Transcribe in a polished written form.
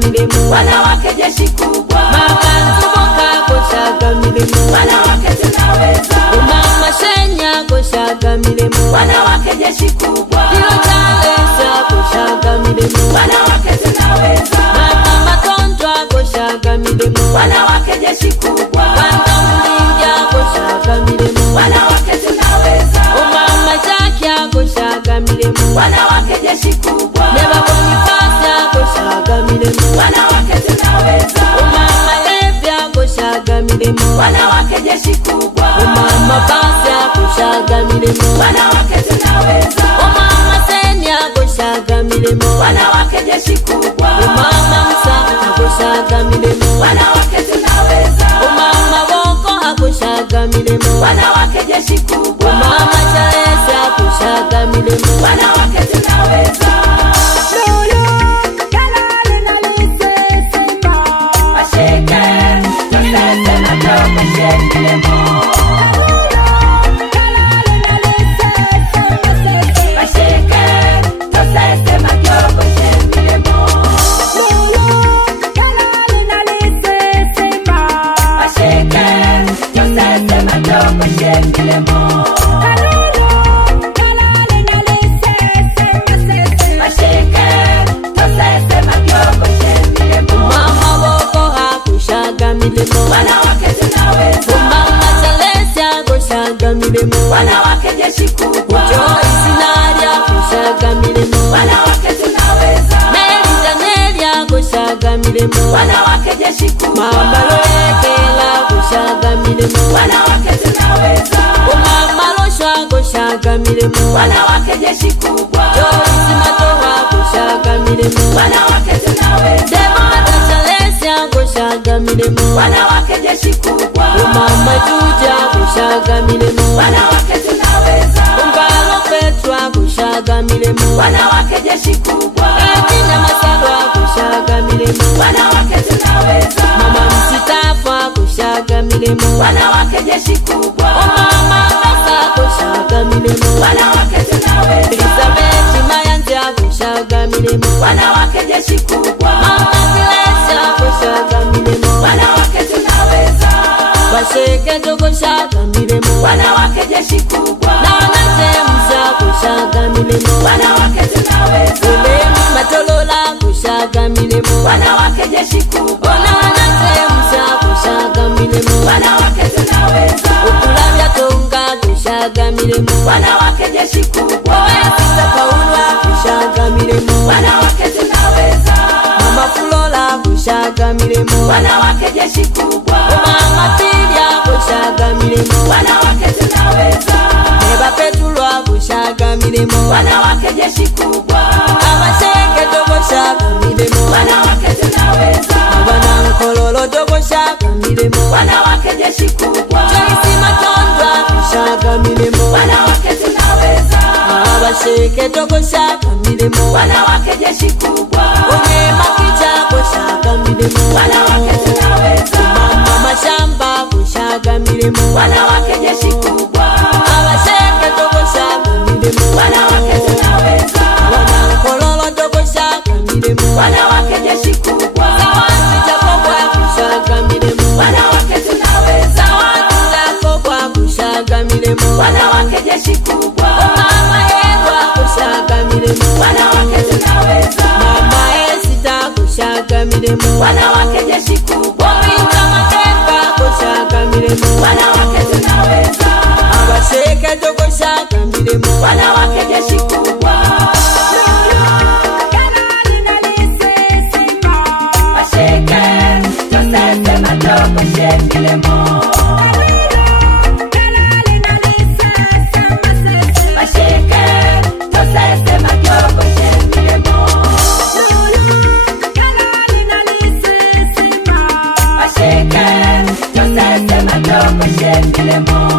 milemo, wanawake jeshi kubwa. Mama Nzuboka kushaga milemo, wanawake tunaweza. Mama Shenya kushaga milemo, wanawake jeshi kubwa. Dio Chalesa kushaga milemo, wanawake tunaweza. Mama Matondwa kushaga milemo, wanawake jeshi kubwa. Wanda Mlingia kushaga milemo, wanawake tunaweza. Mama Chakia kushaga milemo, wanawake jeshi kubwa. Neba Bonifazia kushaga milemo, wanawake tunaweza. Mama Levya kushaga milemo, wanawake jeshi kubwa. Mama Basia kushaga milemo, wanawake tunaweza. Mama Senya kushaga milemo, wanawake jeshi kubwa. Mama Musa kushaga milemo, wanawake tunaweza. Mama Boko kushaga milemo, wanawake jeshi kubwa. Mama Chalesa kushaga milemo, wanawake tunaweza. Lulu, kalale na lise sema. Washike, tosese na tope shekilemo. Washike, tosese na tope shekilemo. Washike, tosese na tope shekilemo. Washike, tosese na tope shekilemo. Mama Boko kushaga milemo, Wanawake tunaweza. Mama Chalesa kushaga milemo, Wanawake jeshi kubwa. Joyce Nadia kushaga milemo, Wanawake tunaweza. Mary Danelia kushaga milemo, Wanawake jeshi kubwa. Mama Loekela kushaga milemo, Wanawake tunaweza. Mama Loshwa kushaga milemo, Wanawake jeshi kubwa. Joyce Matoha kushaga milemo, Wanawake tunaweza. Demada Chalesa kushaga milemo, Wanawake jeshi kubwa. Mama Juja kushaga milemo, Wanawake tunaweza. Mbalo Petra kushaga milemo, Wanawake jeshi kubwa. Etina Masalwa kushaga milemo, Wanawake tunaweza. Mama Msitafa kushaga milemo, Wanawake jeshi kubwa. Mama Mbasa kushaga milemo, Wanawake tunaweza. Elizabeth Mayanja kushaga milemo, Wanawake jeshi kubwa. Mama Silesha kushaga milemo, Wanawake tunaweza. Washeke kushaga milemo, Wanawake jeshi kubwa. Nana Temsa kushaga milemo, Wanawake tunaweza. Ulemi Matolola kushaga milemo, Wanawake jeshi kubwa. Nana Temsa kushaga milemo, Wanawake tunaweza. Ukulavya Tonga kushaga milemo, Wanawake jeshi kubwa. Sita Paulwa kushaga milemo, Wanawake tunaweza. Mama Fulola kushaga milemo, Wanawake jeshi kubwa. Mama Tilia kushaga milemo, Wanawake tunaweza. Neba Petulwa kushaga milemo, Wanawake jeshi kubwa. Abasheke kushaga milemo, Wanawake tunaweza. Abana Nkololo kushaga milemo, Wanawake jeshi kubwa. Joyce Matondwa kushaga milemo, Wanawake tunaweza. Abasheke kushaga milemo, Wanawake jeshi kubwa. Onyema Kicha kushaga milemo, Wanawake tunaweza. Mama Mashamba kushaga milemo, Wanawake jeshi kubwa. Abasheke kushaga milemo, Wanawake tunaweza. Abana Nkololo kushaga milemo, Wanawake jeshi kubwa. Zawadi Jakobwa kushaga milemo, Wanawake tunaweza. Zawadi Jakobwa kushaga milemo, Wanawake jeshi kubwa. Mama Edwa kushaga milemo, Wanawake tunaweza. Mama Esita kushaga milemo, Wanawake jeshi kubwa. Omita Makemba kushaga milemo, Wanawake tunaweza. Abasheke kushaga milemo, Wanawake jeshi kubwa. Washike, tosese matoko shekilemo. Washike, tosese matoko shekilemo. Washike, tosese matoko shekilemo.